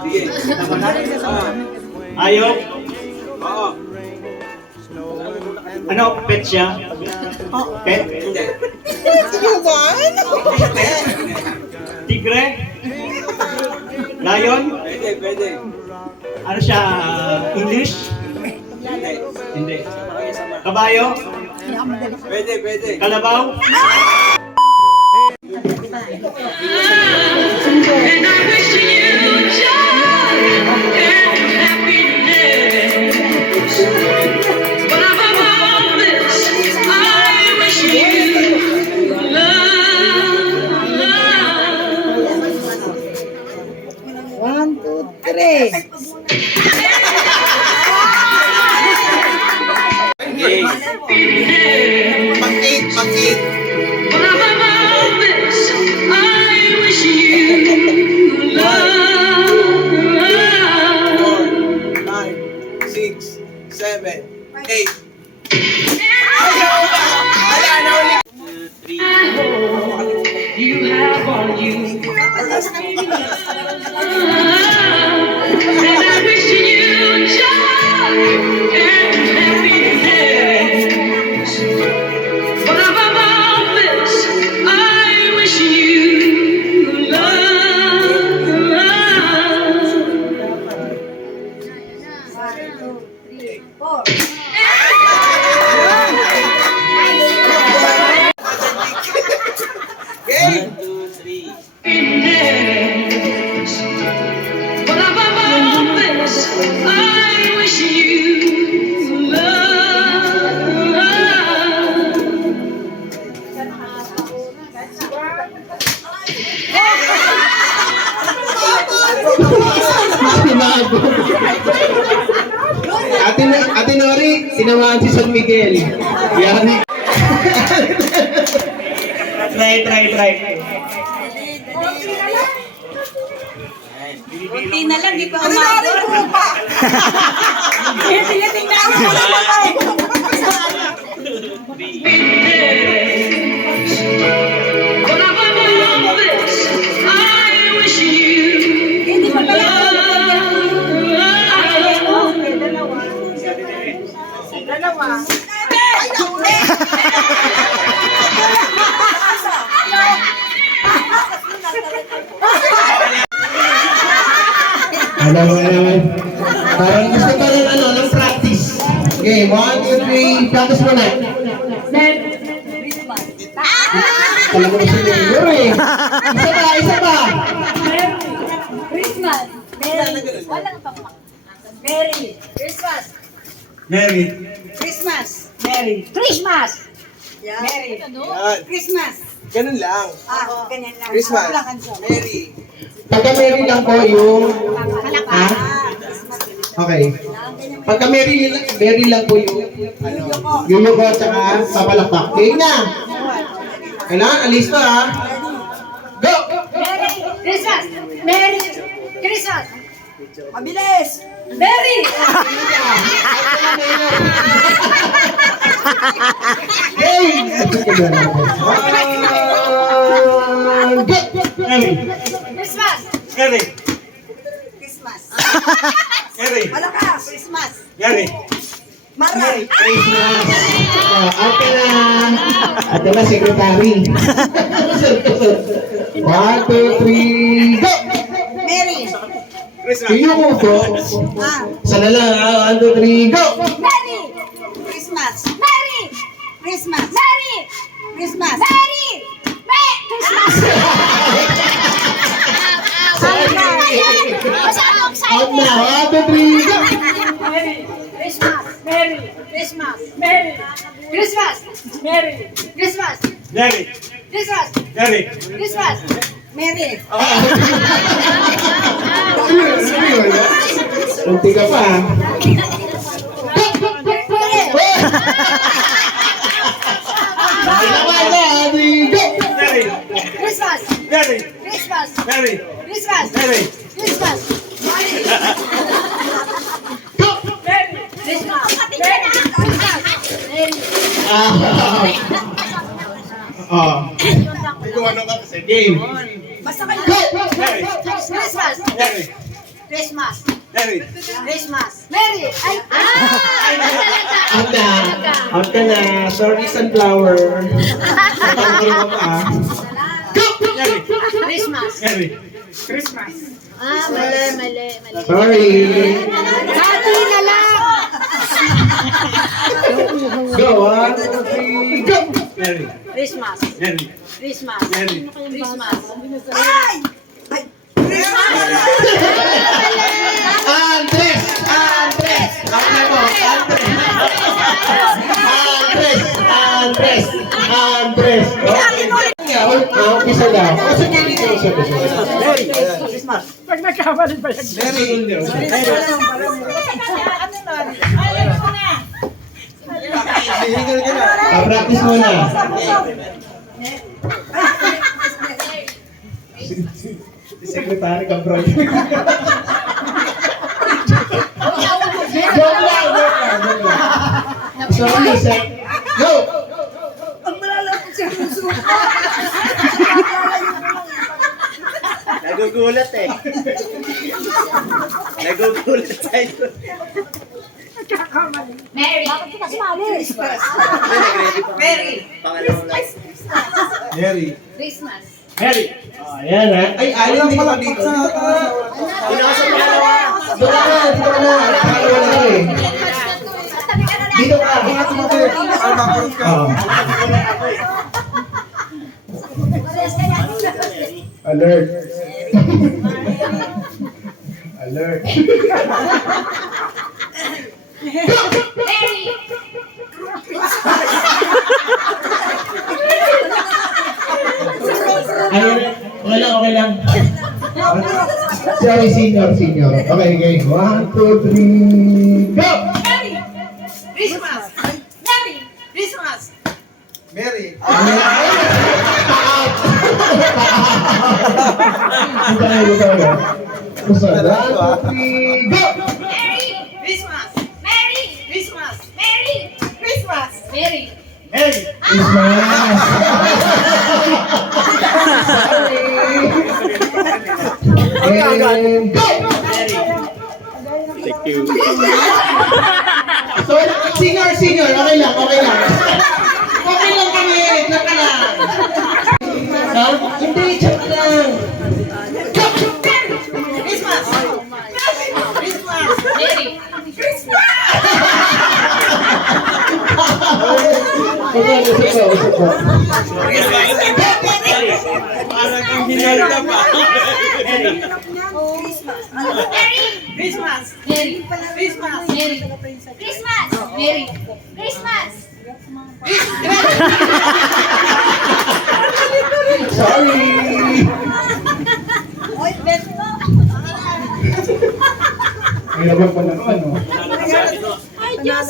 Sige. Ayaw? Oo. Ano, pet siya? Pet? Hindi. Tigre? Lion? Pwede, pwede. Ano siya, English? Hindi. Hindi. Kabayo? Pwede, pwede. Kalabaw? And I wish you joy and happiness. But above all this, I wish you love. 1, 2, 3. Okay. Pag-8, pag-8. But above all this, I wish you love. 4, 9, 6, 7, 8. You have all you and I wish you joy and happiness. But above all this, I wish you love. Game! Happiness. But above all this, I wish you love. Ate Nori, sinamahan si San Miguel. Yari. Try. Kunti na lang, di pa umabot. Tinitingnan mo na patay. But above all this, I wish you Hindi pa pala. Dalawa. Alam mo naman. Parang gusto pa rin ng practice. Okay, 1, 2, 3, practice mo na. Alam mo na si Mayor eh. Isa pa. Christmas. Merry. Walang pangmak. Merry. Christmas. Mary. Christmas. Merry. Christmas. Merry. Yan. Christmas. Ganun lang. Ganyan lang. Christmas. Walang kanso. Mary. Pagka Mary lang po yung... Ha? Okay. Pagka Mary lang po yung... Yung yuko at saka papalakpak. Okay na. Kailangan, alis pa ha. Go! Merry Christmas. Merry Christmas. Mabilis. Merry. Hey! Mary. Christmas. Mary. Christmas. Mary. Malakas. Christmas. Mary. Maray. Christmas! Ate na! Ate na, secretary. 1, 2, 3, go! Merry. Christmas. Yung uso. Sana lang, 1, 2, 3, go! Merry Christmas. Merry Christmas. Merry Christmas. Merry Christmas. Out na, 1, 2, 3, go! Merry Christmas. Merry Christmas. Merry Christmas. Merry Christmas. Mary. Christmas. Mary. Christmas. Merry. Unti ka pa. Mary. Christmas. Mary. Christmas. Mary. Christmas. Mary. Christmas. Ito ano ka kasi game. Basta kayo. Mary. Christmas. Mary. Christmas. Mary. Christmas. Merry. Ay, Out na. Out ka na. Sorry, sunflower. Natanggal mo pa. Mary. Christmas. Mary. Christmas. Mali. Sorry. Dati na lang. Go, 1, 2, 3, go! Mary. Christmas. Mary. Christmas. Mary. Christmas. Andres! Andres! Ano mo? Andres! Andres! Umpisa lang. Kasi hindi ko siya. Mary. Pag nagkamali ba yan? Mary. Hihingal ka na. Practice muna. Si Secretary ka, bro. Joke lang. Sorry, Sec. Go! Nagugulat eh. Nagugulat tayo. Mary. Bakit ka sumali? Nag-ready pa. Mary. Pangalawang life. Mary. Christmas. Mary. Ayan ha. Ay, ayaw din pala dito. Pinakasal mo na. Dito ka na. Pangalawa na eh. Dito ka. Oh. Alert. Alert. Mary. Ayun. Okay lang. Sorry, senior. Okay. 1, 2, 3, go! Mary. Christmas. Mary. Christmas. Mary. Gusto. 1, 2, 3, go! Merry Christmas. Merry Christmas. Merry Christmas. Merry. Mary. Christmas! And go! Thank you. So, senior, okay lang. Okay lang kami, lang ka lang. Ha? Hindi, joke lang. Go! Christmas. Christmas. Merry. Usap ko. Parang kang hinalda pa. Merry Christmas. Merry Christmas. Merry Christmas. Merry Christmas. Sorry. Oy, beso. May labang pa na ano. Ay, Diyos.